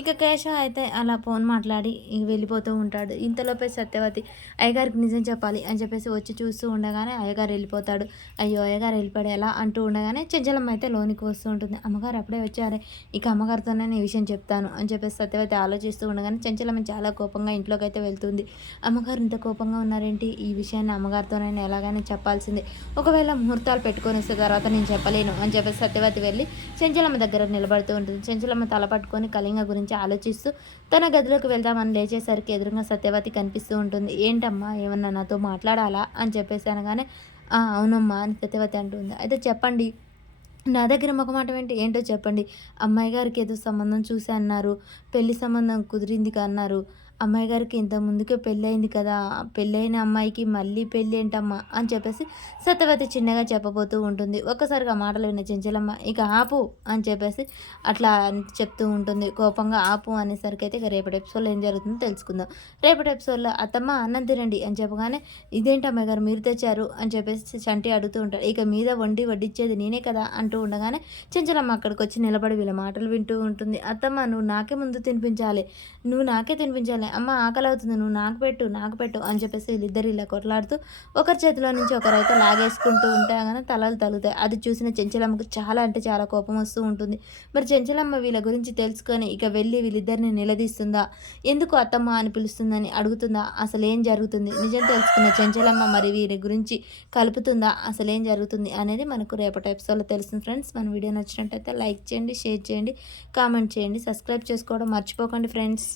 ఇక కేశవ అయితే అలా ఫోన్ మాట్లాడి వెళ్ళిపోతూ ఉంటాడు. ఇంతలోపే సత్యవతి అయ్యగారికి నిజం చెప్పాలి అని చెప్పేసి వచ్చి చూస్తూ ఉండగానే అయ్యగారు వెళ్ళిపోతాడు. అయ్యో అయ్యగారు వెళ్ళిపోయాడు ఎలా అంటూ ఉండగానే చెంచలమ్మ అయితే లోనికి వస్తూ ఉంటుంది. అమ్మగారు అప్పుడే వచ్చారే ఇక అమ్మగారితోనే నేను ఈ విషయం చెప్తాను అని చెప్పేసి సత్యవతి ఆలోచిస్తూ ఉండగానే చెంచలమ్మ చాలా కోపంగా ఇంట్లోకి అయితే వెళ్తుంది. అమ్మగారు ఇంత కోపంగా ఉన్నారేంటి? ఈ విషయాన్ని అమ్మగారితోనైనా ఎలాగైనా చెప్పాల్సిందే. ఒకవేళ ముహూర్తాలు పెట్టుకొని వస్తే తర్వాత నేను చెప్పలేను అని చెప్పేసి సత్యవతి వెళ్ళి చెంచలమ్మ దగ్గర నిలబడుతూ ఉంటుంది. చెంచలమ్మ తల పట్టుకొని కళింగ గురించి ఆలోచిస్తూ తన గదిలోకి వెళ్దామని లేచేసరికి ఎదురుగా సత్యవతి కనిపిస్తూ ఉంటుంది. ఏంటమ్మా ఏమన్నా నాతో మాట్లాడాలా? అని చెప్పేసి అనగానే అవునమ్మా అని సత్యవతి అంటుంది. అయితే చెప్పండి నా దగ్గర మొకమాట ఏంటి? ఏంటో చెప్పండి. అమ్మాయి గారికి ఏదో సంబంధం చూసి అన్నారు పెళ్ళి సంబంధం కుదిరింది అన్నారు. అమ్మాయి గారికి ఇంత ముందుకే పెళ్ళయింది కదా పెళ్ళైన అమ్మాయికి మళ్ళీ పెళ్ళి ఏంటమ్మా అని చెప్పేసి సత్యవతి చిన్నగా చెప్పబోతూ ఉంటుంది. ఒక్కసారిగా మాటలు విన్న చెంచలమ్మ ఇక ఆపు అని చెప్పేసి అట్లా చెప్తూ ఉంటుంది. కోపంగా ఆపు అనేసరికి అయితే ఇక రేపటి ఎపిసోడ్లో ఏం జరుగుతుందో తెలుసుకుందాం. రేపటి ఎపిసోడ్లో అత్తమ్మ అన్నం తినండి అని చెప్పగానే ఇదేంటి అమ్మాయి గారు మీరు తెచ్చారు అని చెప్పేసి చంటి అడుగుతూ ఉంటాడు. ఇక మీద వండి వడ్డిచ్చేది నేనే కదా అంటూ ఉండగానే చెంచలమ్మ అక్కడికి వచ్చి నిలబడి వీళ్ళ మాటలు వింటూ ఉంటుంది. అత్తమ్మ నువ్వు నాకే ముందు తినిపించాలి. నువ్వు నాకే తినిపించాలి అమ్మ ఆకలి అవుతుంది నువ్వు నాకు పెట్టు నాకు పెట్టు అని చెప్పేసి వీళ్ళిద్దరు ఇలా కొట్లాడుతూ ఒకరి చేతిలో నుంచి ఒకరైతే లాగేసుకుంటూ ఉంటే కానీ తలలు తగులుతాయి. అది చూసిన చెంచలమ్మకు చాలా అంటే చాలా కోపం వస్తూ ఉంటుంది. మరి చెంచలమ్మ వీళ్ళ గురించి తెలుసుకొని ఇక వెళ్ళి వీళ్ళిద్దరిని నిలదీస్తుందా? ఎందుకు అత్తమ్మ అని పిలుస్తుందని అడుగుతుందా? అసలు ఏం జరుగుతుంది? నిజం తెలుసుకున్న చెంచలమ్మ మరి వీరి గురించి కలుపుతుందా? అసలు ఏం జరుగుతుంది అనేది మనకు రేపటి ఎపిసోడ్లో తెలుస్తుంది ఫ్రెండ్స్. మన వీడియో నచ్చినట్టయితే లైక్ చేయండి షేర్ చేయండి కామెంట్ చేయండి సబ్స్క్రైబ్ చేసుకోవడం మర్చిపోకండి ఫ్రెండ్స్.